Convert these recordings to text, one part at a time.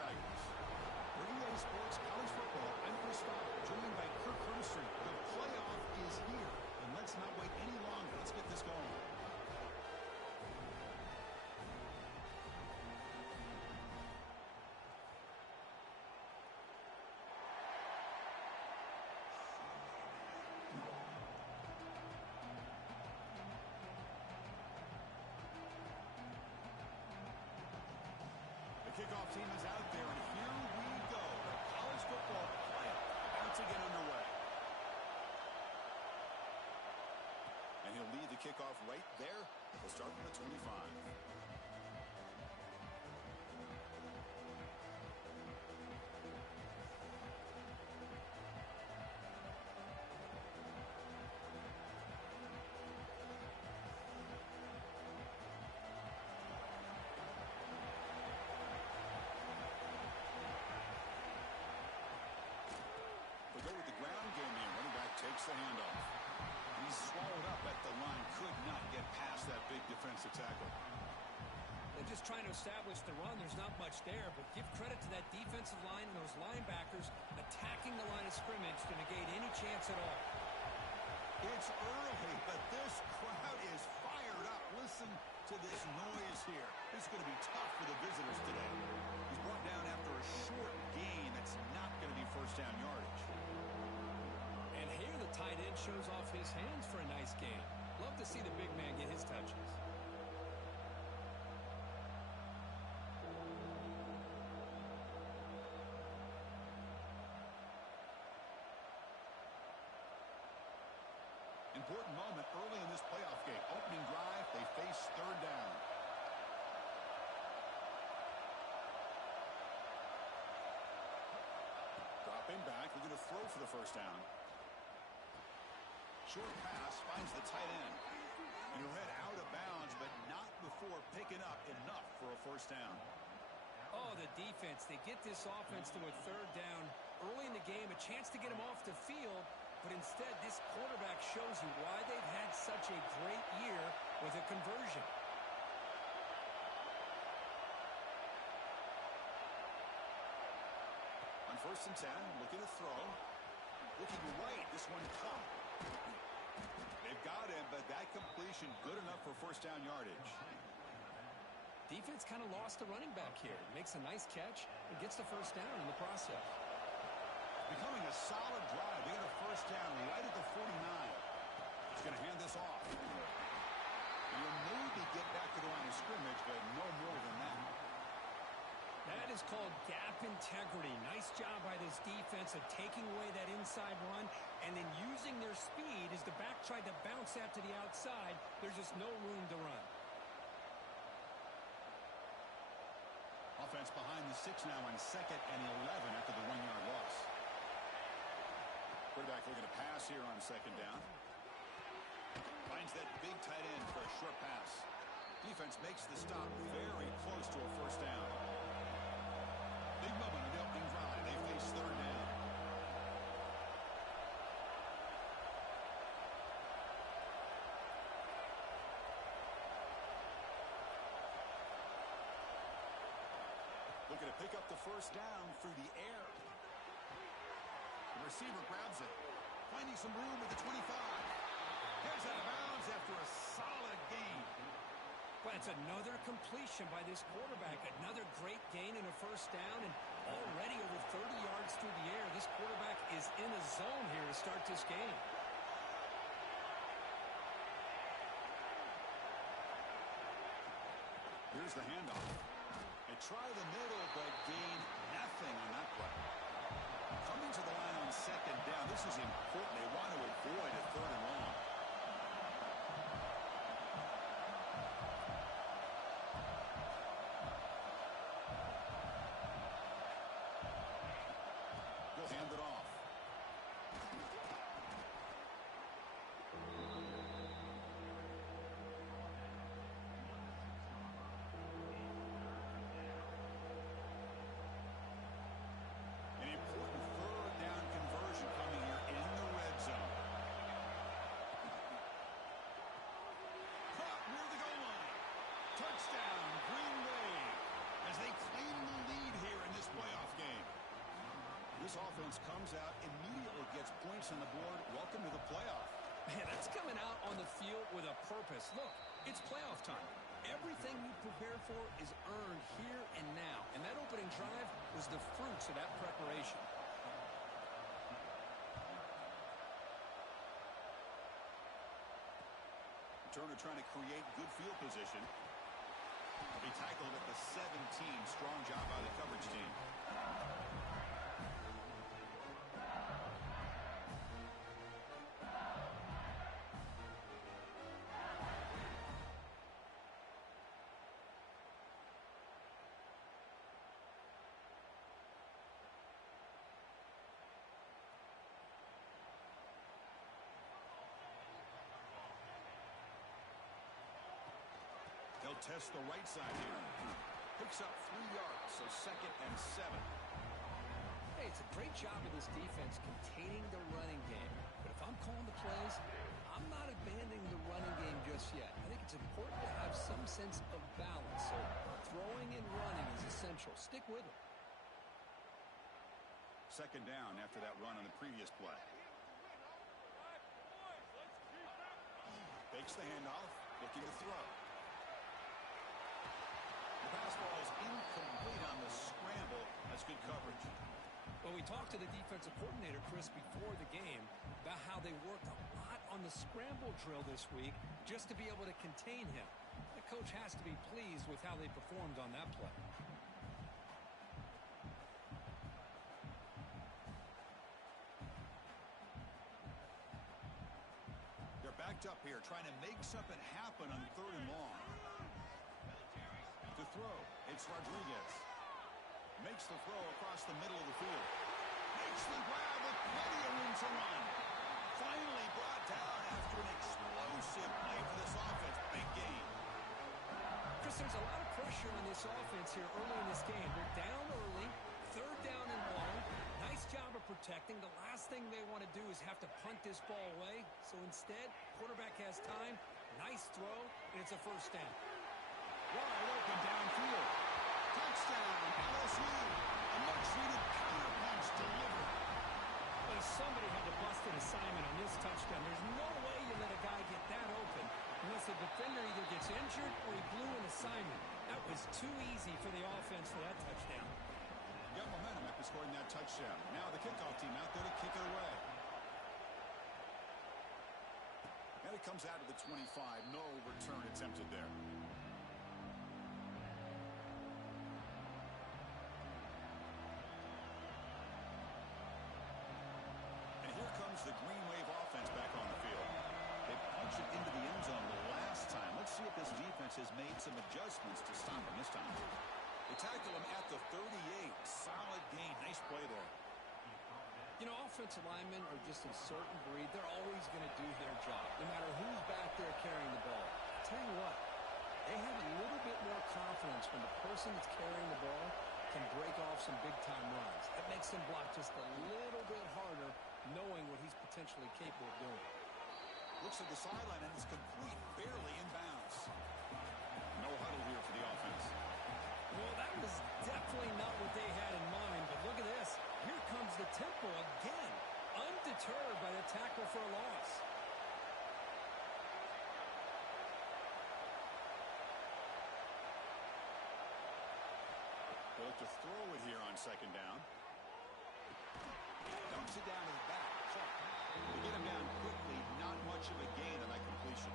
Tigers. For EA Sports College Football, I'm Chris Fowler, joined by Kirk Herbstreit. The playoff is here, and let's not wait any longer. Let's get this going. The kickoff team is out there, and here we go. The college football playoff about to get underway. And he'll lead the kickoff right there. We'll start from the 25. Takes the handoff. He's swallowed up at the line. Could not get past that big defensive tackle. They're just trying to establish the run. There's not much there, but give credit to that defensive line and those linebackers attacking the line of scrimmage to negate any chance at all. It's early, but this crowd is fired up. Listen to this noise here. This is going to be tough for the visitors today. He's brought down after a short gain. That's not going to be first down yardage. And here the tight end shows off his hands for a nice game. Love to see the big man get his touches. Important moment early in this playoff game. Opening drive, they face third down. Dropping back, we're going to throw for the first down. Short pass finds the tight end. And he'll head out of bounds, but not before picking up enough for a first down. Oh, the defense. They get this offense to a third down early in the game, a chance to get him off the field, but instead this quarterback shows you why they've had such a great year with a conversion. On 1st and 10, looking to throw. Looking right, this one caught. They've got him, but that completion good enough for first down yardage. Defense kind of lost the running back here. Makes a nice catch and gets the first down in the process. Becoming a solid drive. They get a first down right at the 49. He's going to hand this off. He'll maybe get back to the line of scrimmage, but no more than that. That is called gap integrity. Nice job by this defense of taking away that inside run and then using their speed as the back tried to bounce out to the outside. There's just no room to run. Offense behind the 6 now on 2nd and 11 after the 1-yard loss. Quarterback looking to pass here on 2nd down. Finds that big tight end for a short pass. Defense makes the stop very close to a first down. Big moment on the opening drive. They face third down. Looking to pick up the first down through the air. The receiver grabs it. Finding some room at the 25. Heads out of bounds after a solid gain. Well, it's another completion by this quarterback. Another great gain in a first down, and already over 30 yards through the air. This quarterback is in a zone here to start this game. Here's the handoff. They try the middle, but gain nothing on that play. Coming to the line on 2nd down. This is important. They want to avoid a 3rd and long. Hand it off. An important 3rd down conversion coming here in the red zone. This offense comes out, immediately gets points on the board. Welcome to the playoff. Man, that's coming out on the field with a purpose. Look, it's playoff time. Everything you prepare for is earned here and now. And that opening drive was the fruits of that preparation. Turner trying to create good field position. He'll be tackled at the 17. Strong job by the coverage team. They'll test the right side here. Picks up 3 yards, so 2nd and 7. Hey, it's a great job of this defense containing the running game. But if I'm calling the plays, I'm not abandoning the running game just yet. I think it's important to have some sense of balance. So throwing and running is essential. Stick with it. 2nd down after that run on the previous play. Fakes the handoff, looking to throw. The pass ball is incomplete on the scramble. That's good coverage. Well, we talked to the defensive coordinator, Chris, before the game about how they worked a lot on the scramble drill this week just to be able to contain him. The coach has to be pleased with how they performed on that play. They're backed up here, trying to make something happen on 3rd and long. To throw, it's Rodriguez. Makes the throw across the middle of the field. Makes the grab with plenty of room to run. Finally brought down after an explosive play for this offense. Big game. Chris, there's a lot of pressure on this offense here early in this game. They're down early, 3rd down and long. Nice job of protecting. The last thing they want to do is have to punt this ball away. So instead, quarterback has time. Nice throw, and it's a 1st down. Wide open downfield. Touchdown, LSU. A much-needed counter punch delivered. But if somebody had to bust an assignment on this touchdown, there's no way you let a guy get that open unless the defender either gets injured or he blew an assignment. That was too easy for the offense for that touchdown. Got momentum after scoring that touchdown. Now the kickoff team out there to kick it away. And it comes out of the 25. No return attempted there. The Green Wave offense back on the field. They punch it into the end zone the last time. Let's see if this defense has made some adjustments to stop him this time. They tackle him at the 38. Solid gain. Nice play there. You know, offensive linemen are just a certain breed. They're always going to do their job, no matter who's back there carrying the ball. I'll tell you what, they have a little bit more confidence when the person that's carrying the ball can break off some big-time runs. That makes them block just a little bit harder, knowing what he's potentially capable of doing. Looks at the sideline, and it's complete, barely in bounds. No huddle here for the offense. Well, that was definitely not what they had in mind, but look at this. Here comes the tempo again, undeterred by the tackle for a loss. They'll look to throw it here on 2nd down. Dumps it down to the back. They get him down quickly. Not much of a gain on that completion.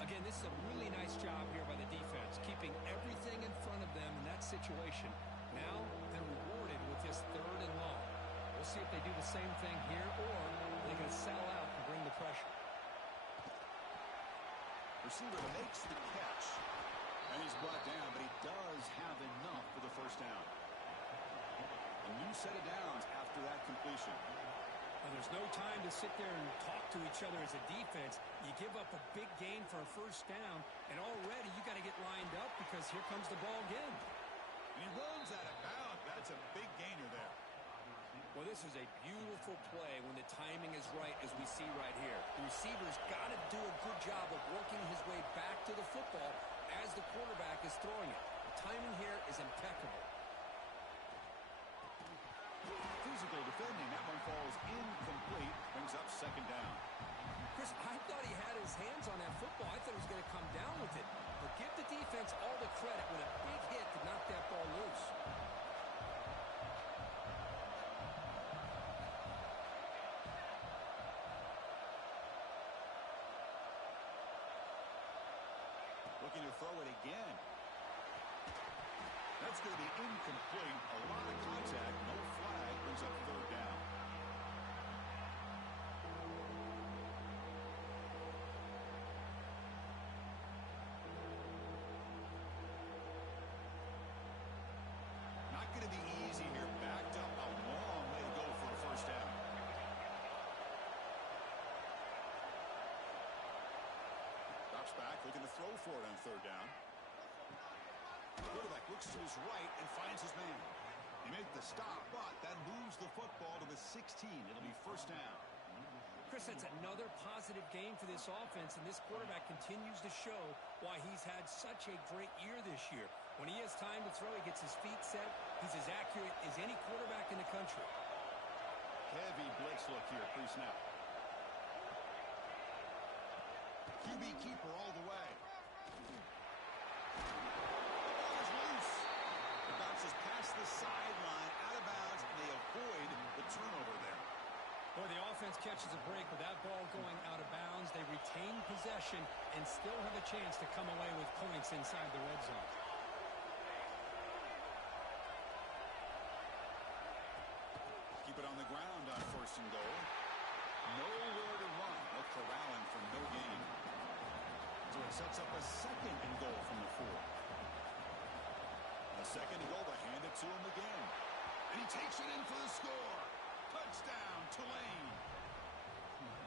Again, this is a really nice job here by the defense, keeping everything in front of them in that situation. Now they're rewarded with this 3rd and long. We'll see if they do the same thing here, or they can settle out and bring the pressure. Receiver makes the catch. And he's brought down, but he does have enough for the 1st down. A new set of downs after that completion. And there's no time to sit there and talk to each other as a defense. You give up a big gain for a 1st down, and already you got to get lined up because here comes the ball again. And he runs out of bounds. That's a big gainer there. Well, this is a beautiful play when the timing is right, as we see right here. The receiver's got to do a good job of working his way back to the football as the quarterback is throwing it. The timing here is impeccable. Physical defending. That one falls incomplete. Brings up second down. Chris, I thought he had his hands on that football. I thought he was going to come down with it. But give the defense all the credit with a big hit to knock that ball loose. Looking to throw it again. That's going to be incomplete. A lot of contact. No flag. Brings up third down. Not going to be easy here. Backed up a long way to go for a first down. Drops back, looking to throw for it on third down. Quarterback looks to his right and finds his man. He made the stop, but that moves the football to the 16. It'll be first down. Chris, that's another positive game for this offense, and this quarterback continues to show why he's had such a great year this year. When he has time to throw, he gets his feet set. He's as accurate as any quarterback in the country. Heavy blitz look here, pre-snap. QB keeper all the way. Bounces past the sideline, out of bounds, and they avoid the turnover there. Boy, the offense catches a break with that ball going out of bounds. They retain possession and still have a chance to come away with points inside the red zone. Keep it on the ground on first and goal. Nowhere to run. No corralling for no gain. So it sets up a second and goal from the 4. A second to go, they hand it to him again. And he takes it in for the score. Touchdown, Tulane.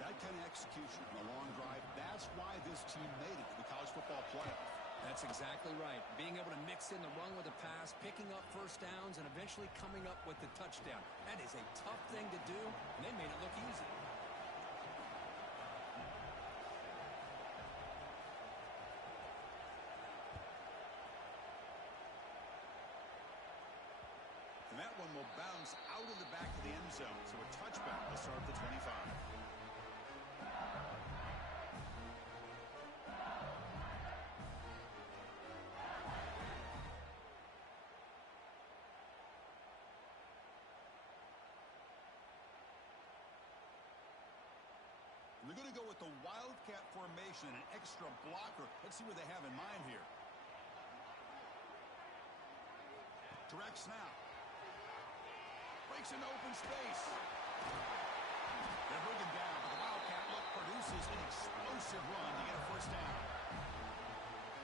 That kind of execution on a long drive, that's why this team made it to the college football playoff. That's exactly right. Being able to mix in the run with a pass, picking up first downs, and eventually coming up with the touchdown. That is a tough thing to do, and they made it look easy. That one will bounce out of the back of the end zone, so a touchback will start at the 25. They're going to go with the Wildcat formation and an extra blocker. Let's see what they have in mind here. Direct snap. Breaks into open space. They're moving down, but the Wildcat look produces an explosive run to get a first down.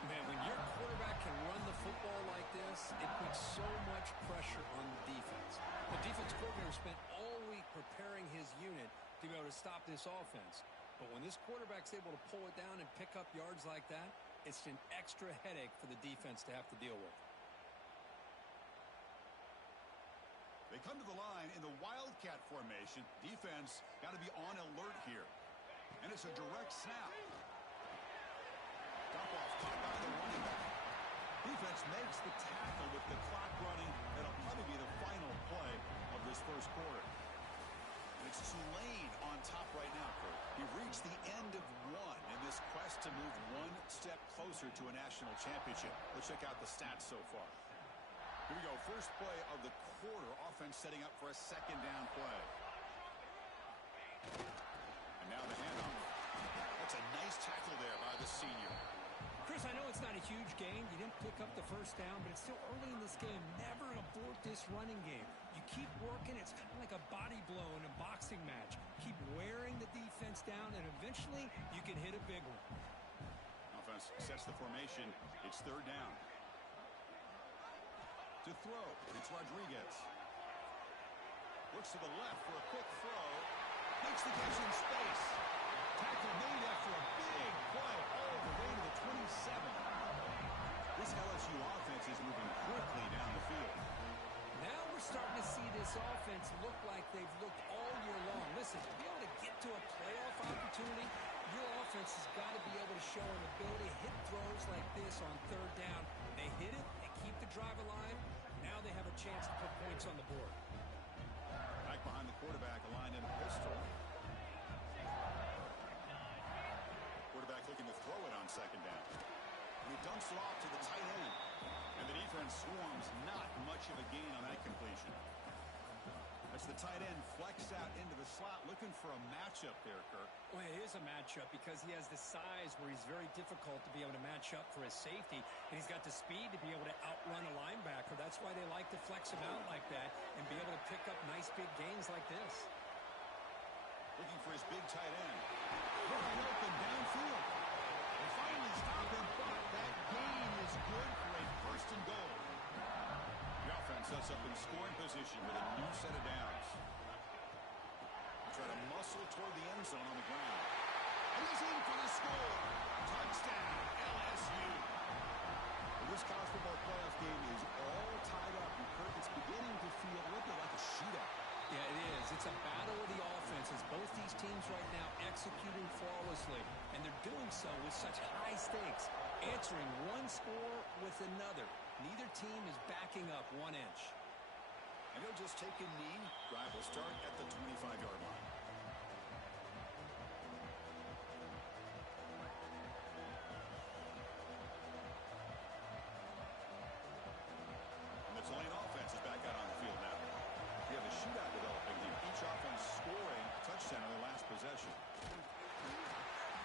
Man, when your quarterback can run the football like this, it puts so much pressure on the defense. The defense coordinator spent all week preparing his unit to be able to stop this offense. But when this quarterback's able to pull it down and pick up yards like that, it's an extra headache for the defense to have to deal with. They come to the line in the Wildcat formation. Defense got to be on alert here. And it's a direct snap. Dump off caught by the running back. Defense makes the tackle with the clock running. That'll probably be the final play of this first quarter. And it's Tulane on top right now, Kurt. You've reached the end of one in this quest to move one step closer to a national championship. Let's check out the stats so far. Here we go. First play of the quarter. Offense setting up for a second down play. And now the handoff. That's a nice tackle there by the senior. Chris, I know it's not a huge game. You didn't pick up the first down, but it's still early in this game. Never abort this running game. You keep working. It's kind of like a body blow in a boxing match. Keep wearing the defense down, and eventually you can hit a big one. Offense sets the formation. It's third down. To throw, it's Rodriguez. Looks to the left for a quick throw. Makes the catch in space. Tackle made after a big play all the way to the 27. This LSU offense is moving quickly down the field. Now we're starting to see this offense look like they've looked all year long. Listen, to be able to get to a playoff opportunity, your offense has got to be able to show an ability to hit throws like this on third down. They hit it, they keep the drive alive. Now they have a chance to put points on the board. quarterback aligned in a pistol. Quarterback looking to throw it on second down. And he dumps it off to the tight end. And the defense swarms. Not much of a gain on that completion. That's the tight end flexed out into the slot, looking for a matchup there, Kirk. Well, it is a matchup because he has the size where he's very difficult to be able to match up for his safety, and he's got the speed to be able to outrun a linebacker. That's why they like to flex him out like that and be able to pick up nice big gains like this. Looking for his big tight end. Wide open downfield. They finally stop him, but that gain is good for a first and goal. The offense sets up in scoring position with a new set of downs. Try to muscle toward the end zone on the ground. And he's in for the score. Touchdown, LSU. Well, this college football playoff game is all tied up. And Kirk, it's beginning to feel a little bit like a shootout. Yeah, it is. It's a battle of the offenses. Both these teams right now executing flawlessly, and they're doing so with such high stakes, answering one score with another. Neither team is backing up 1 inch. And he'll just take a knee. Drive will start at the 25-yard line. And the Tulane offense is back out on the field now. We have a shootout developing here. Each offense scoring a touchdown on their last possession.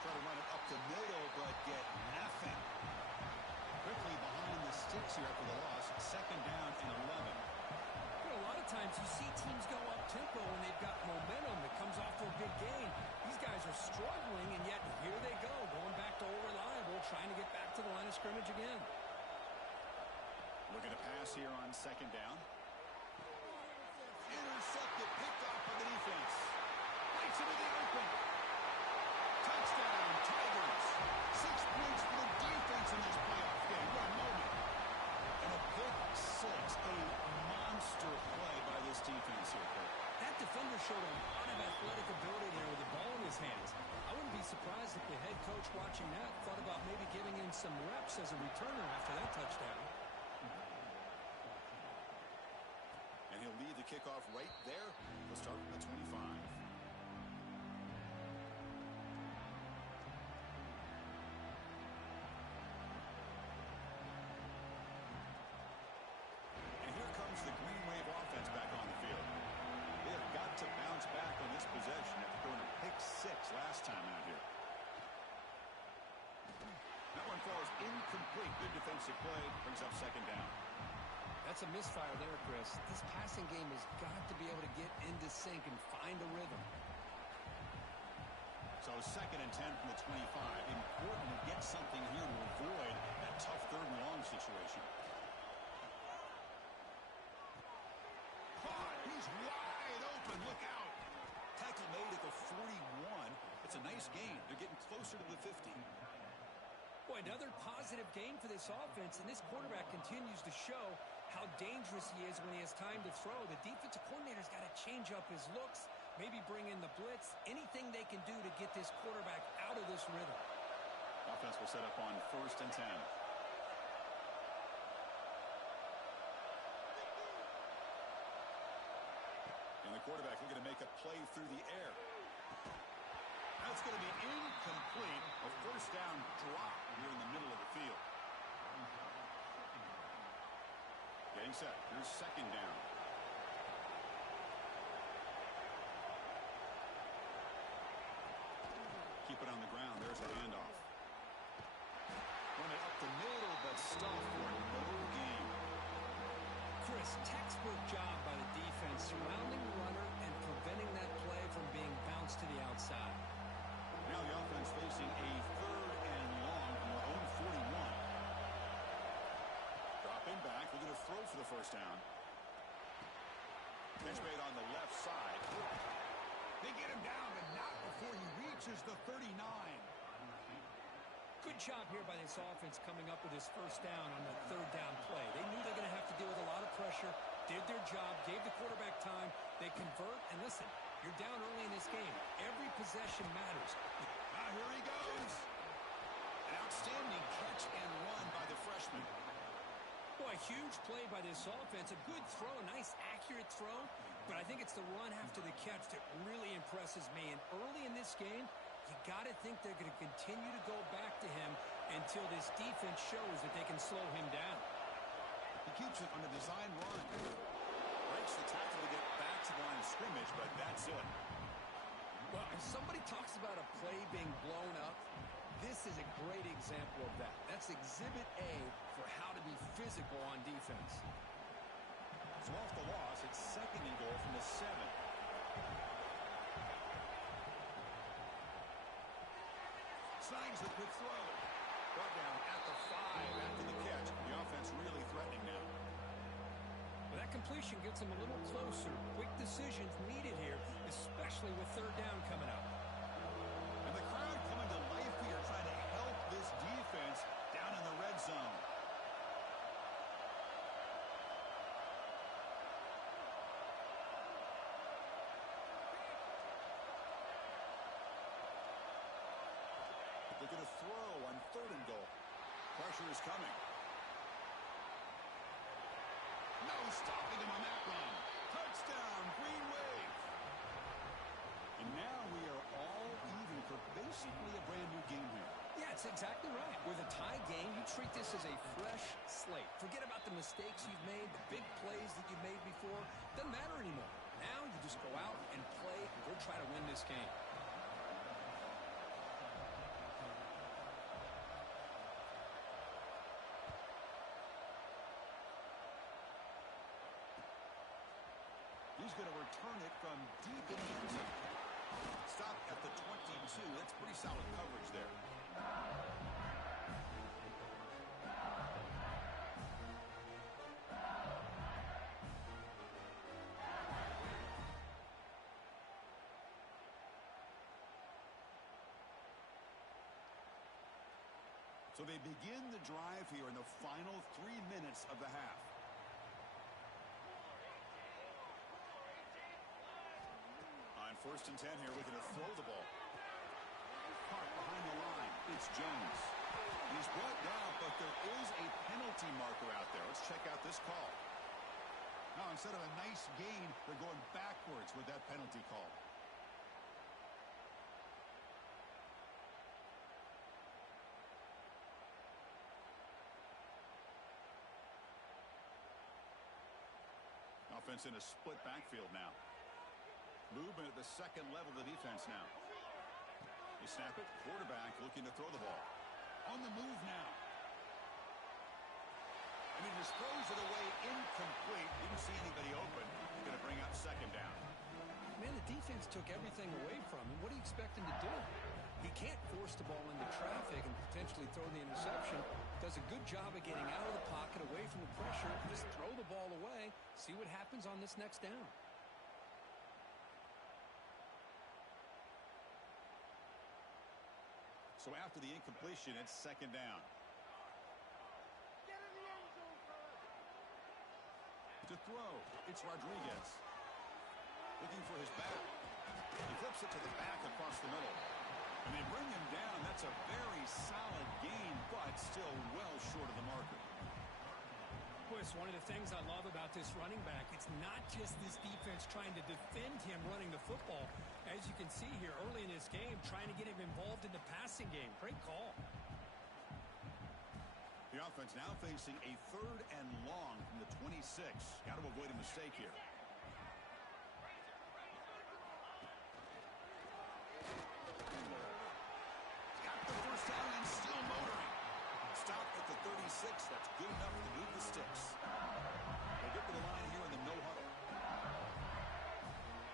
Try to run it up the middle, but get nothing. Quickly behind the sticks here after the loss. Second down and 11. A lot of times you see teams go up-tempo when they've got momentum that comes off to a big gain. These guys are struggling, and yet here they go, going back to old reliable, trying to get back to the line of scrimmage again. Looking to pass here on second down. Intercepted, picked off by the defense. Right into the open. Touchdown, Tigers. 6 points for the defense in this playoff game. What a moment. And a pick six, a monster play by this defense here, Kirk. That defender showed a lot of athletic ability there with the ball in his hands. I wouldn't be surprised if the head coach watching that thought about maybe giving him some reps as a returner after that touchdown. And he'll lead the kickoff right there. He'll start with the 25. And here comes the Green Wave offense back on the field. They have got to bounce back on this possession after throwing a pick six last time out here. That one falls incomplete. Good defensive play. Brings up second down. That's a misfire there, Chris. This passing game has got to be able to get into sync and find a rhythm. So second and 10 from the 25. Important to get something here to avoid that tough third and long situation. Caught. He's wide open. Look out. Tackle made at the 41. It's a nice gain. They're getting closer to the 50. Boy, another positive game for this offense, and this quarterback continues to show how dangerous he is when he has time to throw. The defensive coordinator's got to change up his looks, maybe bring in the blitz, anything they can do to get this quarterback out of this rhythm. Offense will set up on first and 10. And the quarterback looking to make a play through the air. That's going to be incomplete. A first down drop here in the middle of the field. Getting set. Here's second down. Keep it on the ground. There's the handoff. Run it up the middle, but stuffed for no gain. Chris, textbook job by the defense surrounding the runner and preventing that play from being bounced to the outside. Now the offense facing a third and long from their own 41. Dropping back, looking to throw for the first down. Catch made on the left side. They get him down, but not before he reaches the 39. Good job here by this offense coming up with his first down on the third down play. They knew they were going to have to deal with a lot of pressure, did their job, gave the quarterback time. They convert, and listen, you're down early in this game. Every possession matters. Now here he goes. An outstanding catch and run by the freshman. Boy, huge play by this offense. A good throw, a nice accurate throw. But I think it's the run after the catch that really impresses me. And early in this game, you got to think they're going to continue to go back to him until this defense shows that they can slow him down. He keeps it on the design run. Breaks the tackle to get back to the line of scrimmage, but that's it. Well, if somebody talks about a play being blown up, this is a great example of that. That's Exhibit A for how to be physical on defense. So off the loss, it's 2nd and goal from the 7. Signs the quick throw. Brought down at the 5 after the catch. The offense really threatening now. Well, that completion gets them a little closer. Quick decisions needed here, especially with 3rd down coming up. And the crowd coming to life here, trying to help this defense down in the red zone. They're going to throw on 3rd and goal. Pressure is coming. No stopping him on that run. Touchdown, Green Wave. And now we are all even for basically a brand new game here. Yeah, it's exactly right. With a tie game, you treat this as a fresh slate. Forget about the mistakes you've made, the big plays that you've made before. Doesn't matter anymore. Now you just go out and play and go try to win this game. He's going to return it from deep in the end zone. Stop at the 22. That's pretty solid coverage there. So they begin the drive here in the final 3 minutes of the half. On 1st and 10 here, looking to throw the ball. Park behind the line. It's Jones. He's brought down, but there is a penalty marker out there. Let's check out this call. Now, instead of a nice gain, they're going backwards with that penalty call. Offense in a split backfield now. Movement at the 2nd level of the defense now. They snap it. Quarterback looking to throw the ball. On the move now. And he just throws it away incomplete. Didn't see anybody open. Going to bring up 2nd down. Man, the defense took everything away from him. What do you expect him to do? He can't force the ball into traffic and potentially throw the interception. Does a good job of getting out of the pocket, away from the pressure. Just throw the ball away. See what happens on this next down. So after the incompletion, it's 2nd down. To throw, it's Rodriguez. Looking for his back. He flips it to the back across the middle. And they bring him down. That's a very solid gain, but still well short of the marker. Boy, it's one of the things I love about this running back. It's not just this defense trying to defend him running the football. As you can see here early in this game, trying to get him involved in the passing game. Great call. The offense now facing a 3rd and long from the 26. Got to avoid a mistake here. Got the 1st down and still motoring. Stop at the 36. That's good enough to move the sticks. They get to the line here in the no huddle.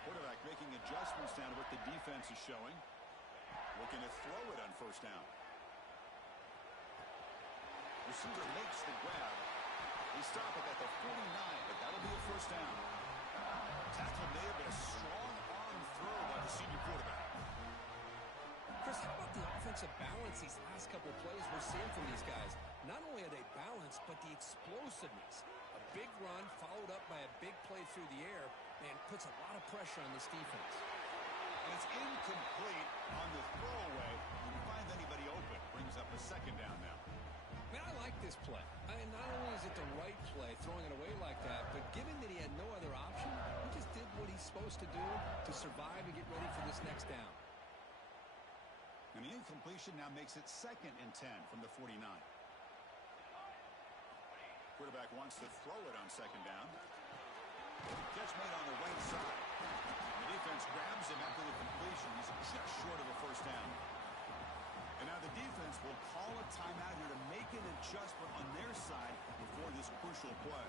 Quarterback making adjustments down to what the defense is showing. Looking to throw it on 1st down. Receiver makes the grab. They stop it at the 49, but that'll be a 1st down. Tackle may have been a strong arm throw by the senior quarterback. Chris, how about the offensive balance these last couple of plays we're seeing from these guys? Not only are they balanced, but the explosiveness. A big run followed up by a big play through the air, man, puts a lot of pressure on this defense. And it's incomplete on the throwaway. Didn't find anybody open. Brings up a 2nd down now. Man, I like this play. Not only is it the right play, throwing it away like that, but given that he had no other option, he just did what he's supposed to do to survive and get ready for this next down. And the incompletion now makes it 2nd and 10 from the 49. Quarterback wants to throw it on 2nd down. Catch made on the right side. The defense grabs him after the completion. He's just short of a 1st down. And now the defense will call a timeout here to make an adjustment on their side before this crucial play.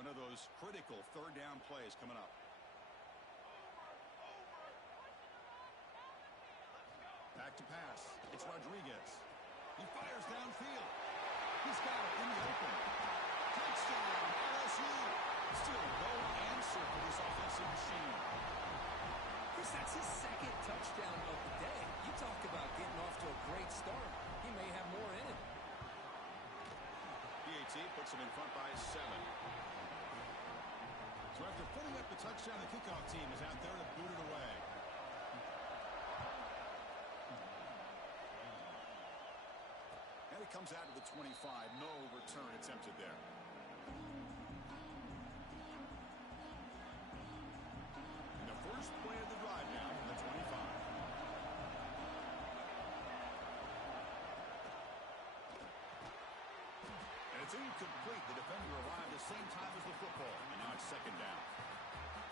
One of those critical 3rd down plays coming up. Back to pass. It's Rodriguez. He fires downfield. He's got it in the open. Touchdown, LSU. Still no answer for this offensive machine. Chris, that's his 2nd touchdown of the day. You talk about getting off to a great start. He may have more in it. PAT puts him in front by 7. So after putting up the touchdown, the kickoff team is out there to boot it away. And it comes out to the 25. No return attempted there. And the first play of the drive now from the 25. And it's incomplete. The defender arrived the same time as the football. And now it's 2nd down.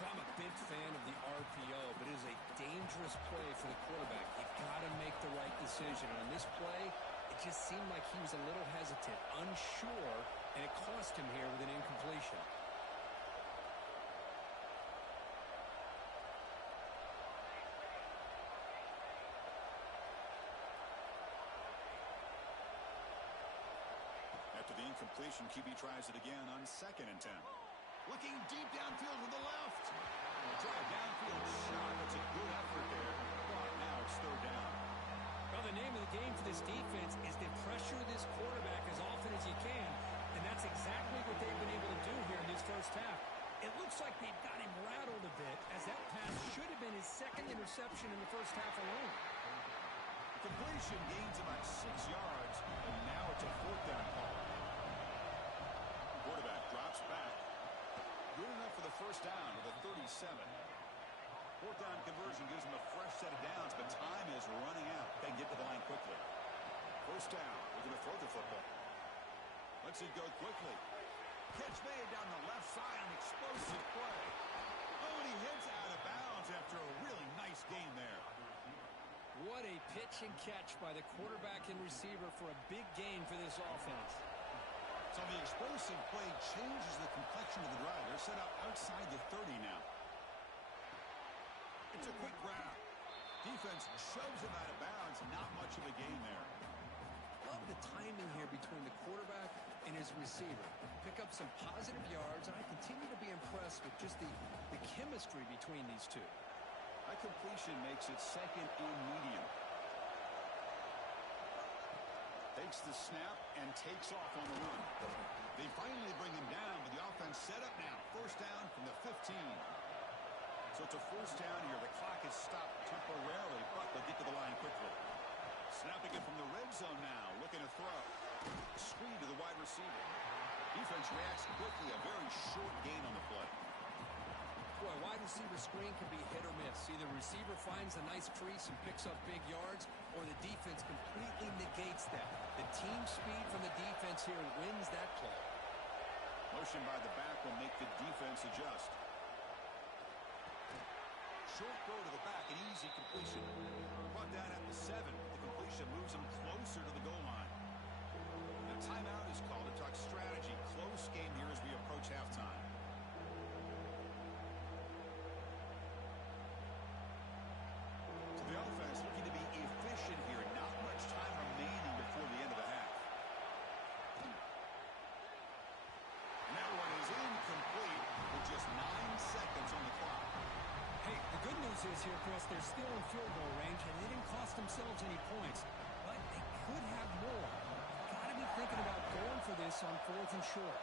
I'm a big fan of the RPO, but it is a dangerous play for the quarterback. You've got to make the right decision. And on this play, it just seemed like he was a little hesitant, unsure, and it cost him here with an incompletion. After the incompletion, QB tries it again on 2nd and 10. Looking deep downfield with the left. Try a downfield shot. That's a good effort there. But now it's 3rd down. Well, the name of the game for this defense is to pressure this quarterback as often as you can, and that's exactly what they've been able to do here in this 1st half. It looks like they've got him rattled a bit, as that pass should have been his 2nd interception in the 1st half alone. Completion gains about 6 yards, and now it's a 4th down call. Quarterback drops back. Good enough for the 1st down to the 37. 4th down conversion gives them a fresh set of downs, but time is running out. They can get to the line quickly. 1st down. They're going to throw the football. Let's it go quickly. Catch made down the left side, an explosive play. Oh, and he hits out of bounds after a really nice gain there. What a pitch and catch by the quarterback and receiver for a big gain for this offense. So the explosive play changes the complexion of the drive. They're set up outside the 30 now. It's a quick grab. Defense shoves him out of bounds. Not much of a gain there. Love the timing here between the quarterback and his receiver. Pick up some positive yards, and I continue to be impressed with just the chemistry between these two. That completion makes it 2nd and medium. Takes the snap and takes off on the run. They finally bring him down, but the offense set up now. 1st down from the 15. So it's a 1st down here. The clock is stopped temporarily, but they'll get to the line quickly. Snapping it from the red zone now. Looking to throw. Screen to the wide receiver. Defense reacts quickly. A very short gain on the play. Boy, wide receiver screen can be hit or miss. Either receiver finds a nice crease and picks up big yards, or the defense completely negates that. The team speed from the defense here wins that play. Motion by the back will make the defense adjust. Short throw to the back, an easy completion. Brought down at the 7. The completion moves him closer to the goal line. The timeout is called to talk strategy. Close game here as we approach halftime. So the offense looking to be efficient here. Not much time remaining before the end of the half. And that one is incomplete with just 9 seconds on the clock. Hey, the good news is here, Chris, they're still in field goal range, and they didn't cost themselves any points. But they could have more. Got to be thinking about going for this on 4th and short.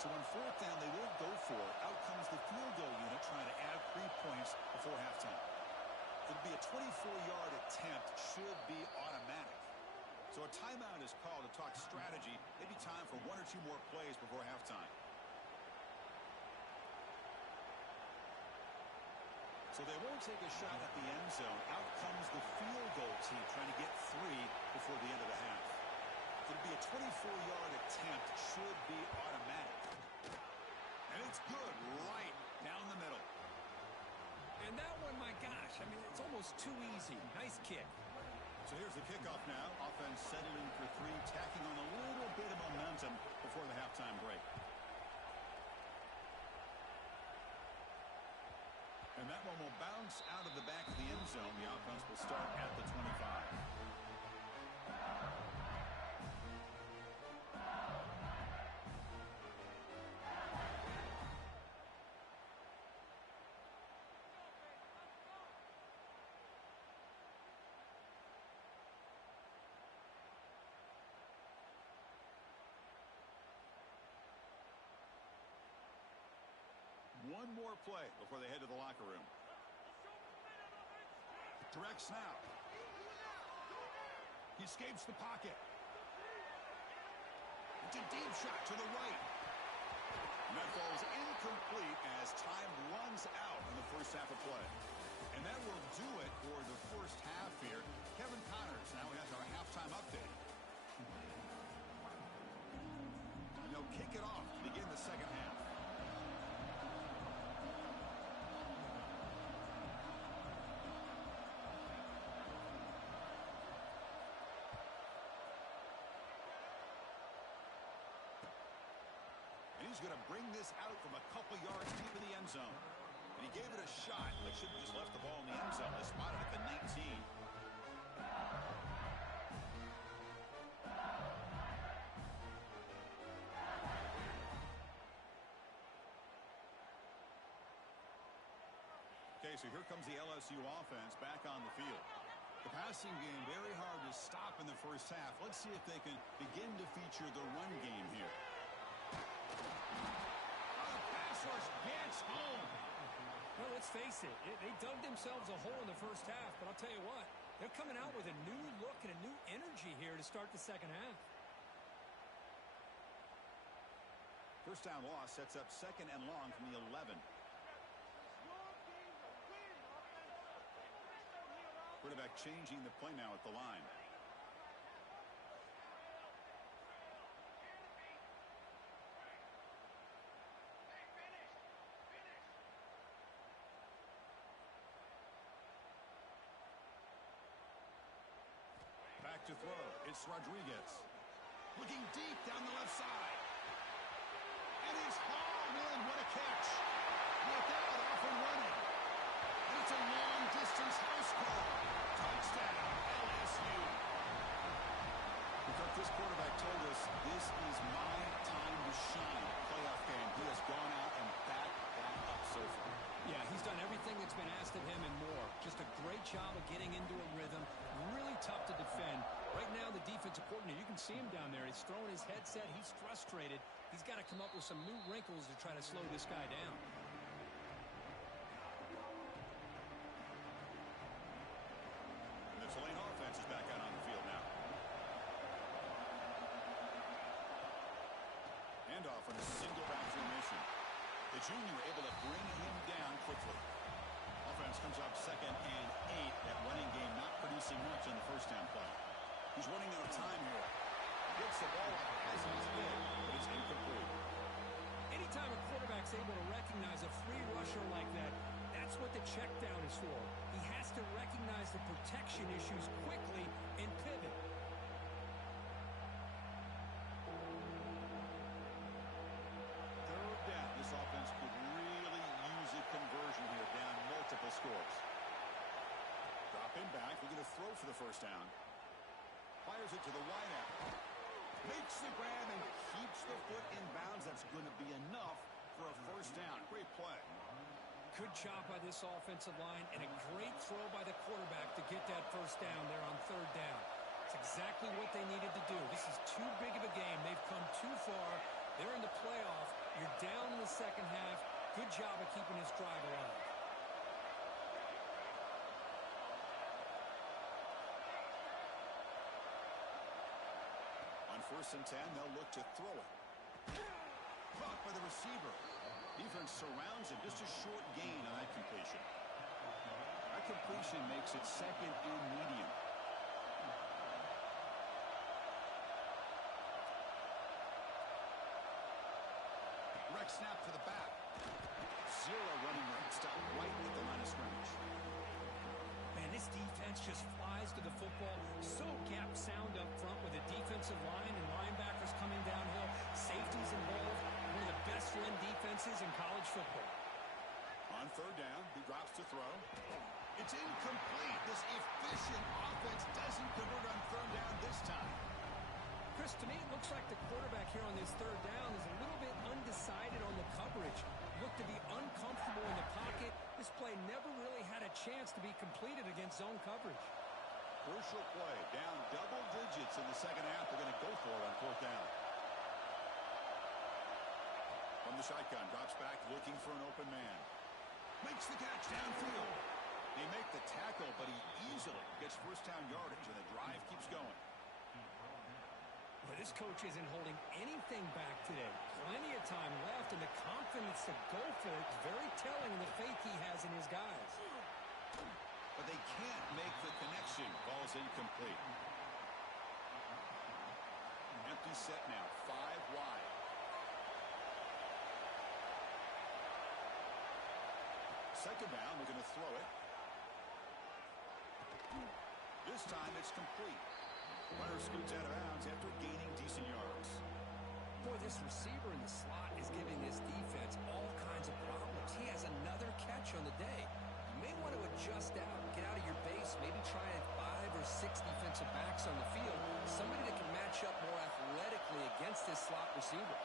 So on fourth down, they won't go for it. Out comes the field goal unit trying to add 3 points before halftime. It'll be a 24-yard attempt, should be automatic. So a timeout is called to talk strategy. Maybe time for 1 or 2 more plays before halftime. So they won't take a shot at the end zone. Out comes the field goal team trying to get 3 before the end of the half. It'll be a 24-yard attempt, should be automatic. And it's good right down the middle. And that one, my gosh, I mean, it's almost too easy. Nice kick. So here's the kickoff now. Offense settling for 3, tacking on a little bit of momentum before the halftime break. And that one will bounce out of the back of the end zone. The offense will start at the 25. One more play before they head to the locker room. Direct snap. He escapes the pocket. It's a deep shot to the right. And that falls incomplete as time runs out in the first half of play. And that will do it for the first half here. Kevin Connors now has our halftime update. And they'll kick it off to begin the second half. He's going to bring this out from a couple yards deep in the end zone. And he gave it a shot. They should have just left the ball in the end zone. They spotted it at the 19. Okay, so here comes the LSU offense back on the field. The passing game very hard to stop in the first half. Let's see if they can begin to feature the run game here. Gets home. Well, let's face it. They dug themselves a hole in the first half, but I'll tell you what, they're coming out with a new look and a new energy here to start the second half. First down loss sets up second and long from the 11. Quarterback changing the play now at the line. Back to throw. It's Rodriguez. Looking deep down the left side. And he's hauled in. What a catch. Without off and running. And it's a long-distance house call. Touchdown, LSU. Because this quarterback told us this is my time to shine. Playoff game. He has gone out and backed that up so far. Yeah, he's done everything that's been asked of him and more. Just a great job of getting into a rhythm. Really tough to defend. Right now, the defensive coordinator, you can see him down there. He's throwing his headset. He's frustrated. He's got to come up with some new wrinkles to try to slow this guy down. And the Tulane offense is back out on the field now. Handoff on a single back formation. The junior able to bring him down quickly. Offense comes up second and 8. That running game not producing much on the first down play. He's running out of time here. Gets the ball up as he's been, but it's incomplete. Anytime a quarterback's able to recognize a free rusher like that, that's what the check down is for. He has to recognize the protection issues quickly and pivot. Third down. This offense could really use a conversion here, down multiple scores. Dropping back, looking to throw for the first down. Fires it to the wideout. Makes the grab and keeps the foot in bounds. That's going to be enough for a first down. Great play. Good job by this offensive line and a great throw by the quarterback to get that first down there on third down. It's exactly what they needed to do. This is too big of a game. They've come too far. They're in the playoff. You second half. Good job of keeping this drive alive. On 1st and 10, they'll look to throw it. Caught by the receiver. Defense surrounds him. Just a short gain on that completion. That completion makes it 2nd and medium. Direct snap to the back. Zero running room. Stop right at the line of scrimmage. Man, this defense just flies to the football. So gap sound up front with the defensive line and linebackers coming downhill. Safeties involved. One of the best run defenses in college football. On 3rd down, he drops to throw. It's incomplete. This efficient offense doesn't convert on 3rd down this time. Chris, to me, it looks like the quarterback here on this 3rd down is a little bit undecided on the coverage. Looked to be uncomfortable in the pocket. This play never really had a chance to be completed against zone coverage. Crucial play. Down double digits in the 2nd half. They're going to go for it on 4th down. From the shotgun, drops back looking for an open man. Makes the catch downfield. They make the tackle, but he easily gets 1st down yardage, and the drive keeps going. Well, this coach isn't holding anything back today. Plenty of time left, and the confidence to go for it is very telling in the faith he has in his guys. But they can't make the connection. Ball's incomplete. Empty set now, 5 wide. Second down, we're going to throw it. This time it's complete. Runner scoots out of bounds after gaining decent yards. Boy, this receiver in the slot is giving this defense all kinds of problems. He has another catch on the day. You may want to adjust out, get out of your base, maybe try 5 or 6 defensive backs on the field. Somebody that can match up more athletically against this slot receiver.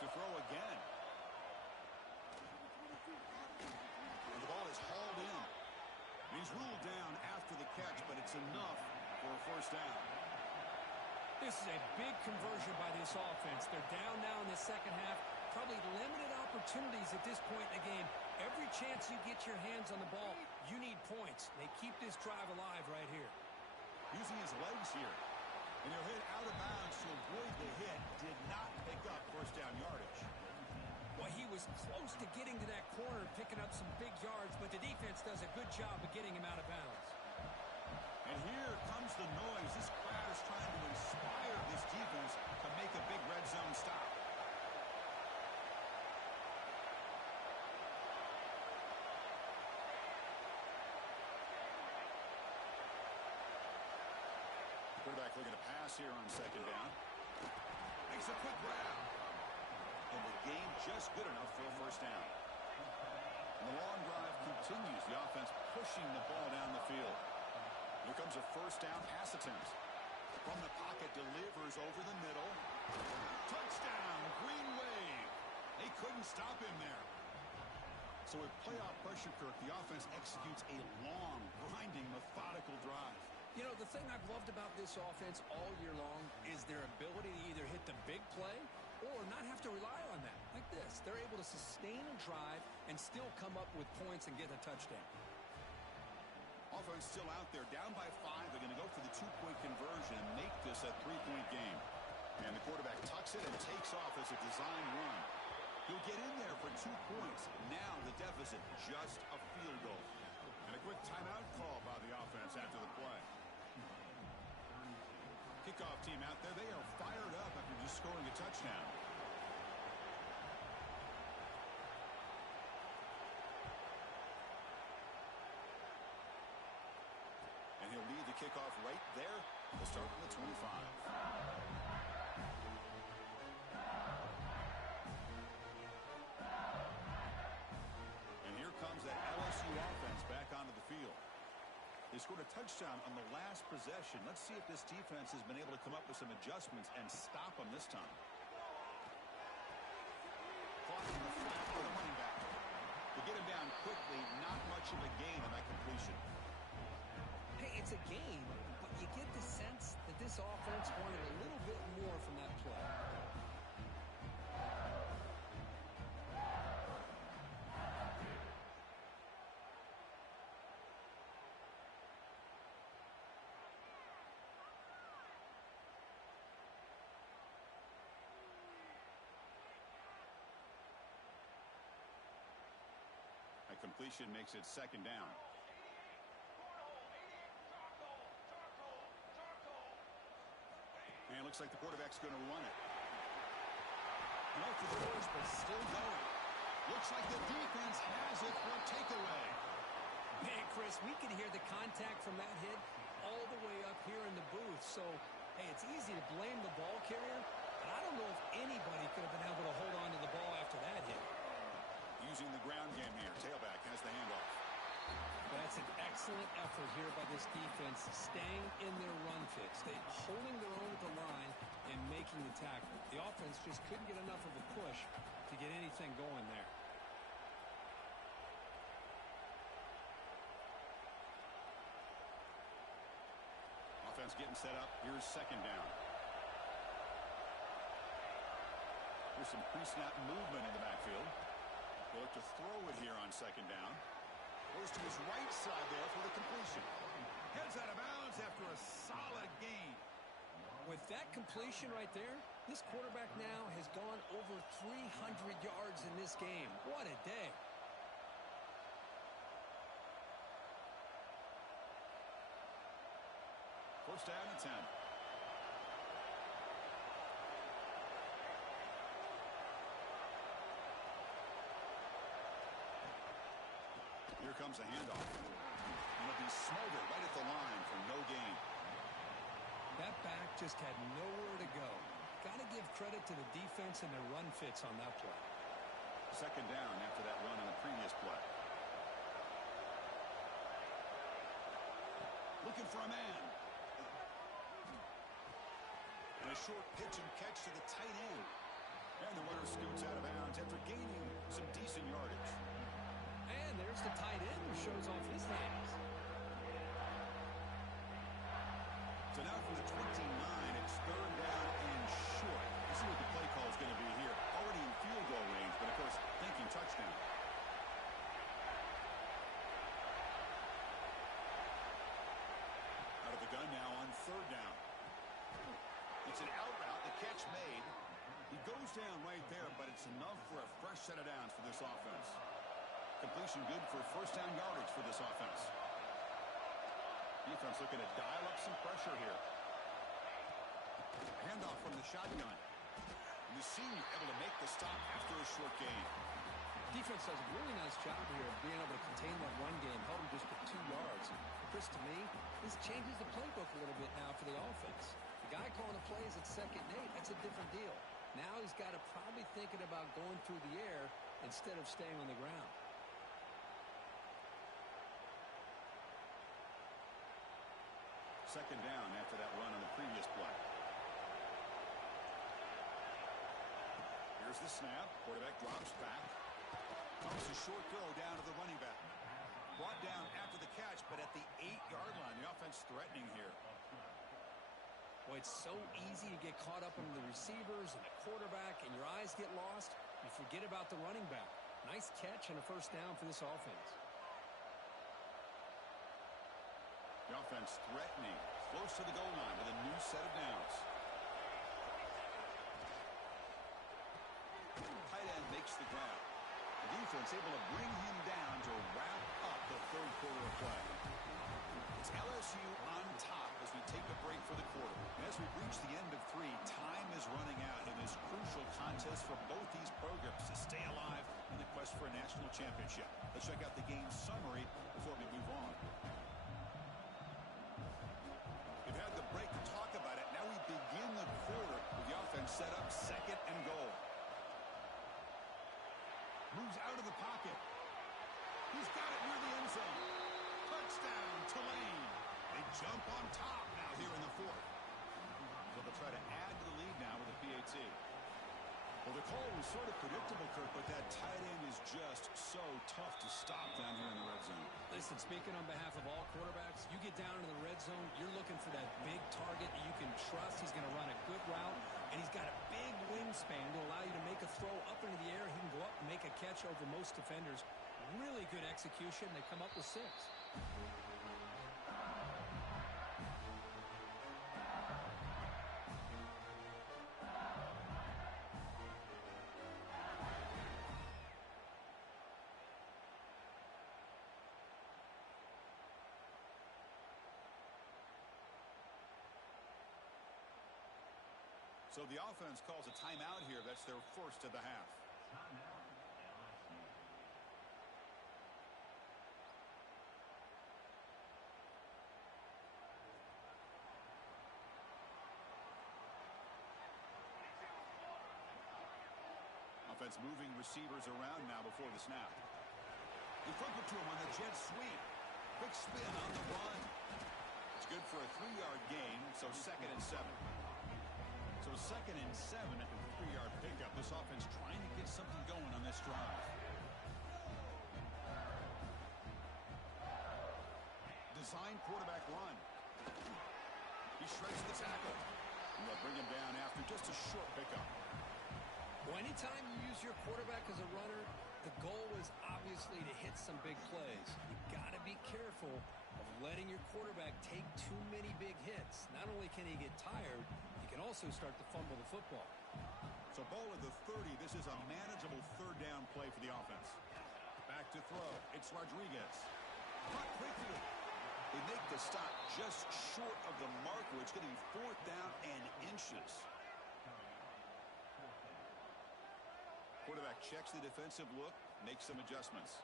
To throw again. And the ball is hauled in. He's ruled down after the catch, but it's enough for a 1st down. This is a big conversion by this offense. They're down now in the 2nd half. Probably limited opportunities at this point in the game. Every chance you get your hands on the ball, you need points. They keep this drive alive right here. Using his legs here. And he'll hit out of bounds to avoid the hit. Did not pick up 1st down yardage. Well, he was close to getting to that corner, picking up some big yards, but the defense does a good job of getting him out of bounds. And here comes the noise. This crowd is trying to inspire this defense to make a big red zone stop. Quarterback looking to pass here on 2nd down. Makes a quick grab. And the game just good enough for a 1st down. And the long drive continues. The offense pushing the ball down the field. Here comes a 1st down pass attempt. From the pocket, delivers over the middle. Touchdown, Green Wave. They couldn't stop him there. So with playoff pressure, Kirk, the offense executes a long, grinding, methodical drive. You know, the thing I've loved about this offense all year long is their ability to either hit the big play or not have to rely on that. Like this. They're able to sustain a drive and still come up with points and get a touchdown. Offense still out there, down by 5. They're going to go for the 2-point conversion and make this a 3-point game. And the quarterback tucks it and takes off as a design run. He'll get in there for 2 points. Now the deficit, just a field goal. And a quick timeout call by the offense after the play. Kickoff team out there, they are fired up after just scoring a touchdown. And he'll lead the kickoff right there. We'll start from the 25. And here comes that LSU offense back onto the field. They scored a touchdown on the last possession. Let's see if this defense has been able to come up with some adjustments and stop them this time. Clock in the flat for the running back. To get him much of a gain on that completion? Hey, it's a game, but you get the sense that this offense wanted a little bit more from that play. A completion makes it second down. And it looks like the quarterback's going to run it. No for the first, but still going. Looks like the defense has it for a takeaway. Man, Chris, we could hear the contact from that hit all the way up here in the booth. So, hey, it's easy to blame the ball carrier, but I don't know if anybody could have been able to hold on to the ball after that hit. Using the ground game here. Tailback has the handoff. That's an excellent effort here by this defense, staying in their run fits. They holding their own at the line and making the tackle. The offense just couldn't get enough of a push to get anything going there. Offense getting set up. Here's second down. There's some pre-snap movement in the backfield. They'll look to throw it here on second down. Goes to his right side there for the completion. Heads out of bounds after a solid gain. With that completion right there, this quarterback now has gone over 300 yards in this game. What a day. First down and 10. Here comes a handoff. It'll be smothered right at the line for no gain. That back just had nowhere to go. Got to give credit to the defense and their run fits on that play. Second down after that run on the previous play. Looking for a man. And a short pitch and catch to the tight end. And the runner scoots out of bounds after gaining some decent yardage. And there's the tight end who shows off his hands. So now from the 29, it's third down and short. Let's see what the play call is going to be here. Already in field goal range, but of course, thinking touchdown. Out of the gun now on third down. It's an out route, the catch made. He goes down right there, but it's enough for a fresh set of downs for this offense. Completion good for first down yardage for this offense. Defense looking to dial up some pressure here. Handoff from the shotgun. And the senior able to make the stop after a short gain. Defense does a really nice job here of being able to contain that run game, held him just for 2 yards. Chris, to me, this changes the playbook a little bit now for the offense. The guy calling the plays at 2nd and 8, that's a different deal. Now he's got to probably thinking about going through the air instead of staying on the ground. Second down after that run on the previous play. Here's the snap. Quarterback drops back. Comes a short throw down to the running back. Brought down after the catch, but at the 8-yard line. The offense threatening here. Boy, it's so easy to get caught up in the receivers and the quarterback, and your eyes get lost. You forget about the running back. Nice catch and a first down for this offense. The offense threatening, close to the goal line with a new set of downs. Tight end makes the grab. The defense able to bring him down to wrap up the third quarter of play. It's LSU on top as we take a break for the quarter. As we reach the end of 3, time is running out in this crucial contest for both these programs to stay alive in the quest for a national championship. Let's check out the game summary before we move on. We've had the break to talk about it. Now we begin the quarter with the offense set up 2nd and goal. Moves out of the pocket. He's got it near the end zone. Touchdown, Tulane. They jump on top now here in the 4th. So they'll try to add to the lead now with a PAT. Well, the call was sort of predictable, Kirk, but that tight end is just so tough to stop down here in the red zone. Listen, speaking on behalf of all quarterbacks, you get down into the red zone, you're looking for that big target that you can trust. He's going to run a good route, and he's got a big wingspan to allow you to make a throw up into the air. He can go up and make a catch over most defenders. Really good execution. They come up with 6. So the offense calls a timeout here. That's their first of the half. Offense moving receivers around now before the snap. He flip it to him on the jet sweep. Quick spin on the run. It's good for a 3-yard gain, so 2nd and 7. So 2nd and 7 at the 3-yard pickup. This offense trying to get something going on this drive. Design quarterback run. He shreds the tackle. And they'll bring him down after just a short pickup. Well, anytime you use your quarterback as a runner, the goal is obviously to hit some big plays. You've got to be careful of letting your quarterback take too many big hits. Not only can he get tired, he can also start to fumble the football. So ball at the 30. This is a manageable 3rd down play for the offense. Back to throw. It's Rodriguez. Caught quickly. They make the stop just short of the marker. It's getting 4th down and inches. Quarterback checks the defensive look, makes some adjustments.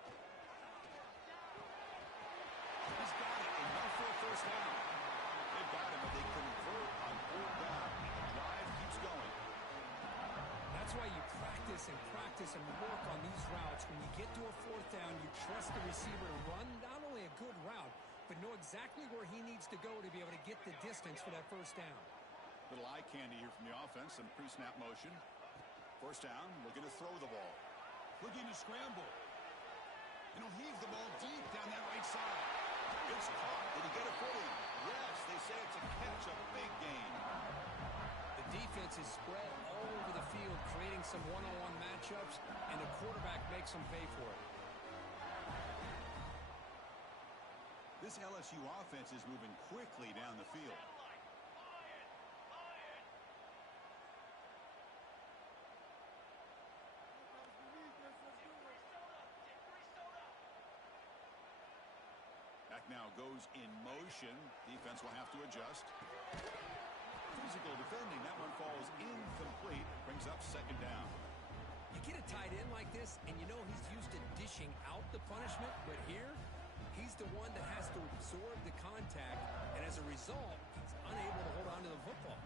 He's got it, enough for a 1st down. They've got him, but they convert on 4th down. The drive keeps going. That's why you practice and work on these routes. When you get to a 4th down, you trust the receiver to run not only a good route, but know exactly where he needs to go to be able to get the distance for that 1st down. Little eye candy here from the offense, some pre-snap motion. 1st down, looking to throw the ball. Looking to scramble. And he'll heave the ball deep down that right side. It's caught. Did he get a footing? Yes, they say it's a catch, a big gain. The defense is spread all over the field, creating some one-on-one matchups, and the quarterback makes them pay for it. This LSU offense is moving quickly down the field. Now goes in motion. Defense will have to adjust. Physical defending. That one falls incomplete. Brings up 2nd down. You get a tight end like this, and you know he's used to dishing out the punishment, but here, he's the one that has to absorb the contact, and as a result, he's unable to hold on to the football.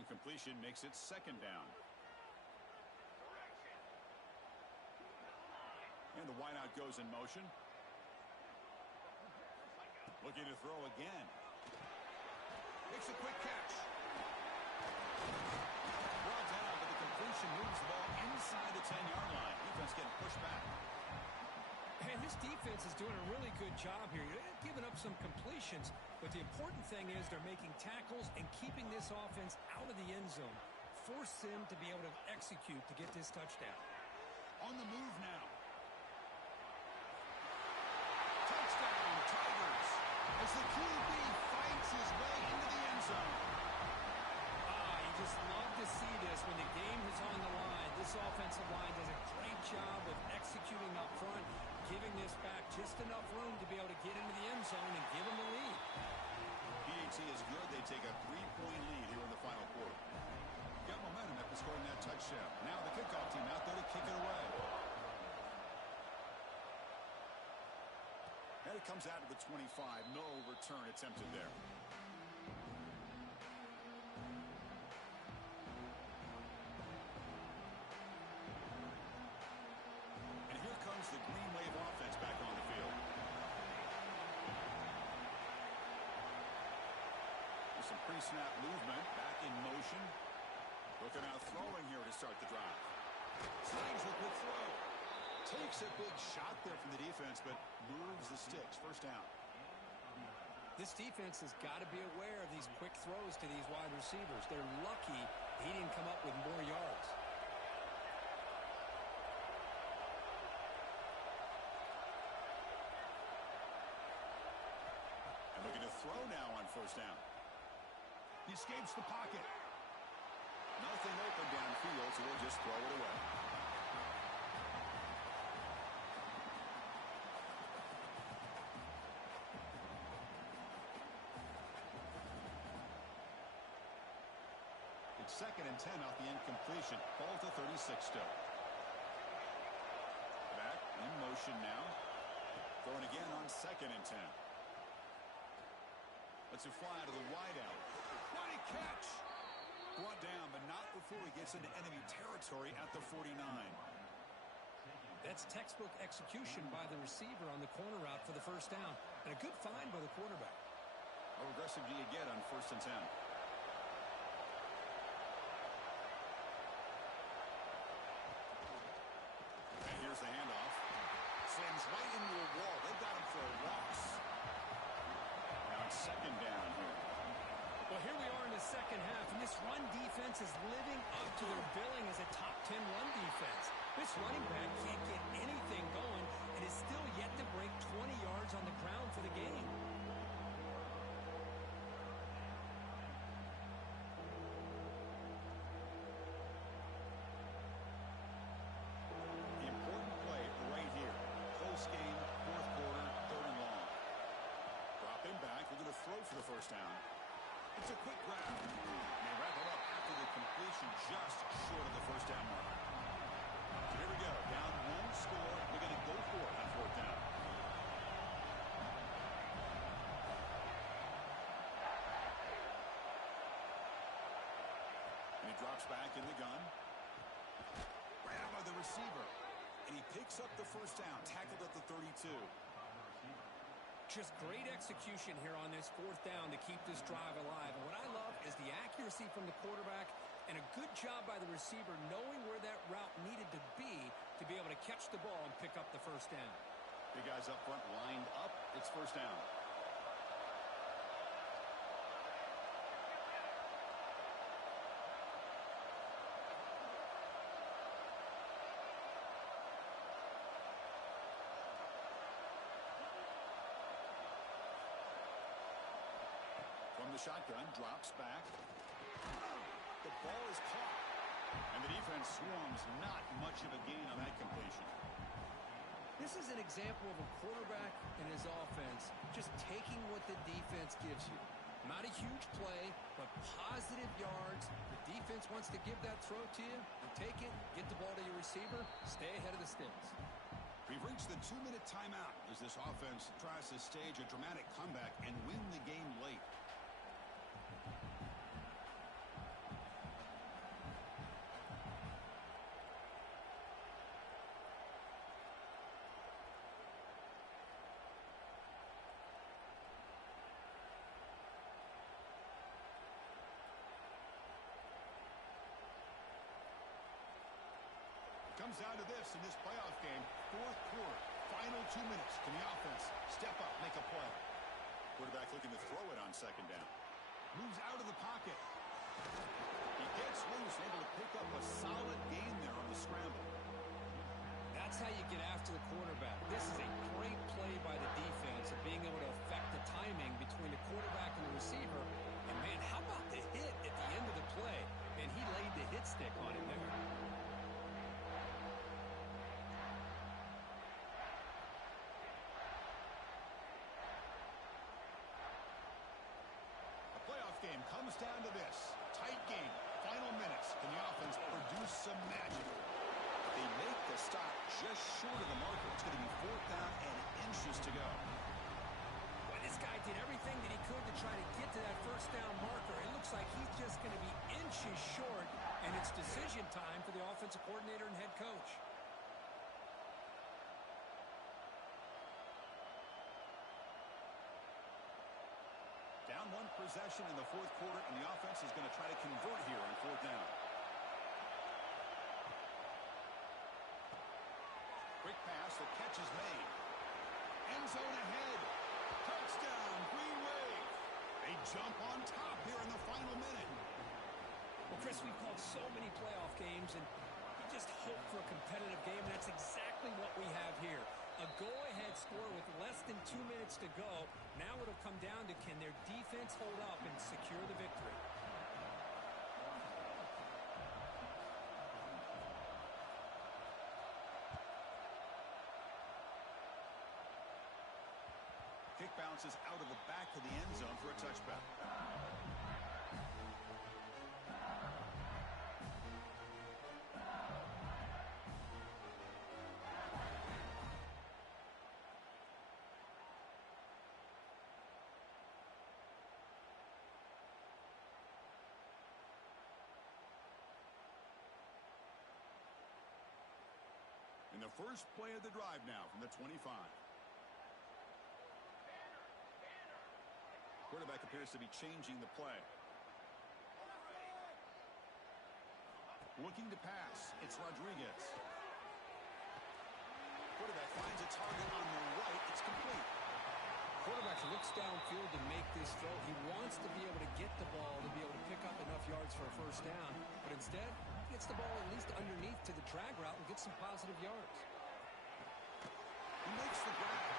Incompletion makes it 2nd down. And the wideout goes in motion. Looking to throw again. Makes a quick catch. Well down, but the completion moves the ball inside the 10-yard line. Defense getting pushed back. And this defense is doing a really good job here. They're giving up some completions, but the important thing is they're making tackles and keeping this offense out of the end zone. Force them to be able to execute to get this touchdown. On the move now. Touchdown, Tigers, as the QB fights his way into the end zone. You just love to see this when the game is on the line. This offensive line does a great job of executing up front, giving this back just enough room to be able to get into the end zone and give them the lead. PAT is good. They take a 3-point lead here in the final quarter. Got momentum after scoring that touchdown. Now the kickoff team out there to kick it away. And it comes out to the 25. No return attempted there. And here comes the Green Wave offense back on the field. With some pre-snap movement, back in motion. Looking out throwing here to start the drive. Slides a quick throw. Takes a big shot there from the defense, but moves the sticks. First down. This defense has got to be aware of these quick throws to these wide receivers. They're lucky he didn't come up with more yards. And looking to throw now on first down. He escapes the pocket. Nothing open downfield, so we'll just throw it away. It's 2nd and 10 off the incompletion. Ball to 36 still. Back in motion now. Throwing again on 2nd and 10. Lets it fly out of the wideout. What a catch! Brought down, but not before he gets into enemy territory at the 49. That's textbook execution by the receiver on the corner route for the first down. And a good find by the quarterback. How aggressive do you get on 1st and 10? And here's the handoff. Slams right into a wall. They got him for a loss. Now it's 2nd down here. Well, here we are in the second half, and this run defense is living up to their billing as a top 10 run defense. This running back can't get anything going and is still yet to break 20 yards on the ground for the game. The important play right here. Close game, 4th quarter, 3rd and long. Drop him back. We're going to throw for the first down. It's a quick grab. And they wrap it up after the completion just short of the first down mark. So here we go. Down 1 score. We're going to go for it on 4th down. And he drops back in the gun. Grab by the receiver. And he picks up the first down. Tackled at the 32. Just great execution here on this 4th down to keep this drive alive. And what I love is the accuracy from the quarterback and a good job by the receiver knowing where that route needed to be able to catch the ball and pick up the first down. Big guys up front lined up. It's first down. From the shotgun, drops back. The ball is caught. And the defense swarms. Not much of a gain on that completion. This is an example of a quarterback and his offense just taking what the defense gives you. Not a huge play, but positive yards. The defense wants to give that throw to you. You take it, get the ball to your receiver, stay ahead of the sticks. We've reached the 2-minute timeout as this offense tries to stage a dramatic comeback and win the game late. Comes down to this in this playoff game. 4th quarter, final 2 minutes. Can the offense step up, make a play? Quarterback looking to throw it on 2nd down. Moves out of the pocket. He gets loose, able to pick up a solid gain there on the scramble. That's how you get after the quarterback. This is a great play by the defense of being able to affect the timing between the quarterback and the receiver. And, man, how about the hit at the end of the play? And he laid the hit stick on him there. Game comes down to this. Tight game. Final minutes. Can the offense produce some magic? They make the stop just short of the marker. It's going to be 4th down and inches to go. Well, this guy did everything that he could to try to get to that first down marker. It looks like he's just going to be inches short, and it's decision time for the offensive coordinator and head coach. Down 1 possession in the 4th quarter, and the offense is going to try to convert here on 4th down. Quick The catch is made. End zone ahead. Touchdown, Green Wave. They jump on top here in the final minute. Well, Chris, we've called so many playoff games, and you just hope for a competitive game. That's exactly what we have here. A go-ahead score with less than 2 minutes to go. Now it'll come down to, can their defense hold up and secure the victory? Kick bounces out of the back of the end zone for a touchback. In the first play of the drive now from the 25. Quarterback appears to be changing the play. Looking to pass. It's Rodriguez. Quarterback finds a target on the right. It's complete. Quarterback looks downfield to make this throw. He wants to be able to get the ball to be able to pick up enough yards for a first down. But instead, he gets the ball at least underneath to the drag route and gets some positive yards. He makes the grab.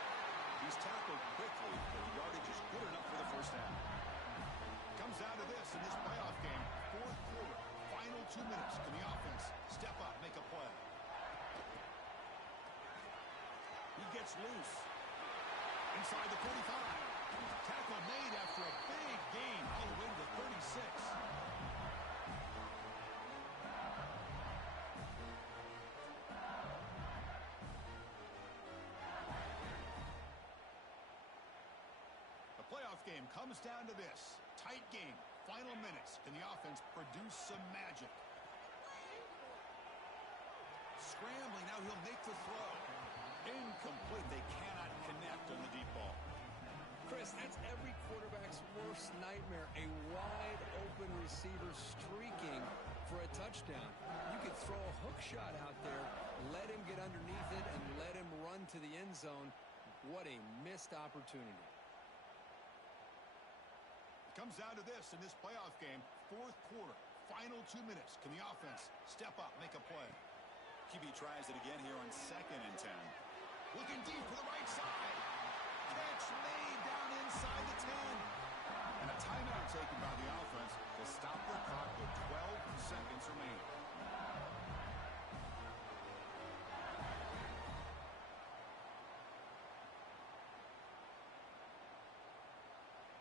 He's tackled quickly, but the yardage is good enough for the first down. Comes down to this in this playoff game. Fourth quarter, final 2 minutes. Can the offense step up, make a play? He gets loose. Inside the 45. Tackle made after a big gain all the way to 36. The playoff game comes down to this. Tight game. Final minutes. Can the offense produce some magic? Scrambling. Now he'll make the throw. Incomplete. They cannot connect on the deep ball. Chris, that's every quarterback's worst nightmare. A wide open receiver streaking for a touchdown. You could throw a hook shot out there, let him get underneath it, and let him run to the end zone. What a missed opportunity. It comes down to this in this playoff game. Fourth quarter. Final 2 minutes. Can the offense step up, make a play? QB tries it again here on 2nd and 10. Looking deep for the right side. Catch made down inside the 10. And a timeout taken by the offense to stop the clock with 12 seconds remaining.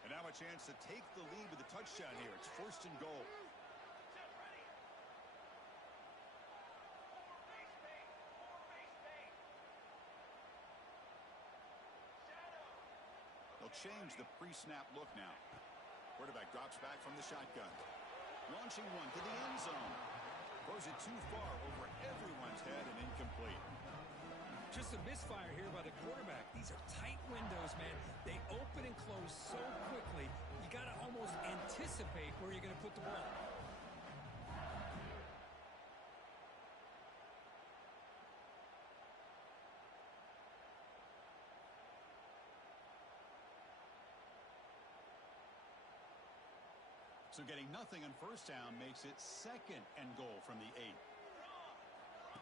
And now a chance to take the lead with a touchdown here. It's 1st and goal. They'll change the pre-snap look now. Quarterback drops back from the shotgun. Launching one to the end zone. Throws it too far over everyone's head and incomplete. Just a misfire here by the quarterback. These are tight windows, man. They open and close so quickly. You got to almost anticipate where you're going to put the ball. So getting nothing on first down makes it 2nd and goal from the 8.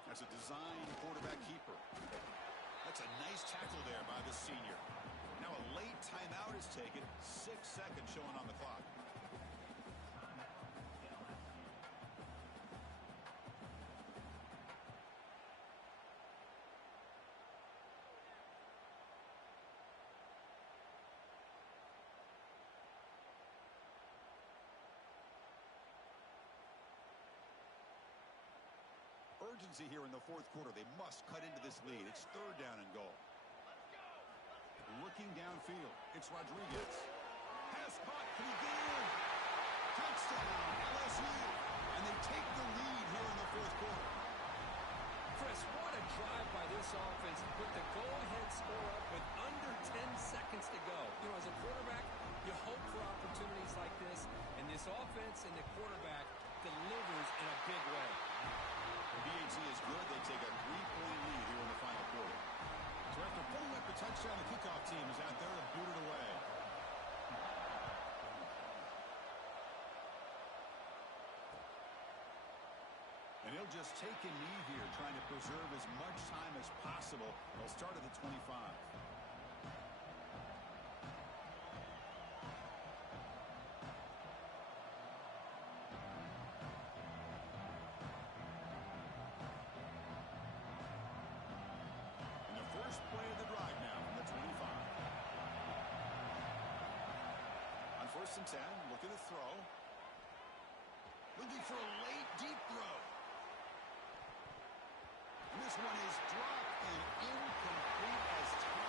That's a design quarterback keeper. That's a nice tackle there by the senior. Now a late timeout is taken. 6 seconds showing on the clock. Urgency here in the fourth quarter. They must cut into this lead. It's 3rd down and goal. Looking downfield. It's Rodriguez. Pass caught. Can he get in? Touchdown, LSU. And they take the lead here in the fourth quarter. Chris, what a drive by this offense to put the go-ahead score up with under 10 seconds to go. You know, as a quarterback, you hope for opportunities like this, and this offense and the quarterback delivers in a big way. BNG is good. They take a 3-point lead here in the final quarter. team is out there to boot it away. And he'll just take a knee here, trying to preserve as much time as possible. They'll start at the 25. And the first play of the drive now from the 25. On 1st and 10, look at the throw. Looking for a late, deep throw. And this one is dropped and incomplete as time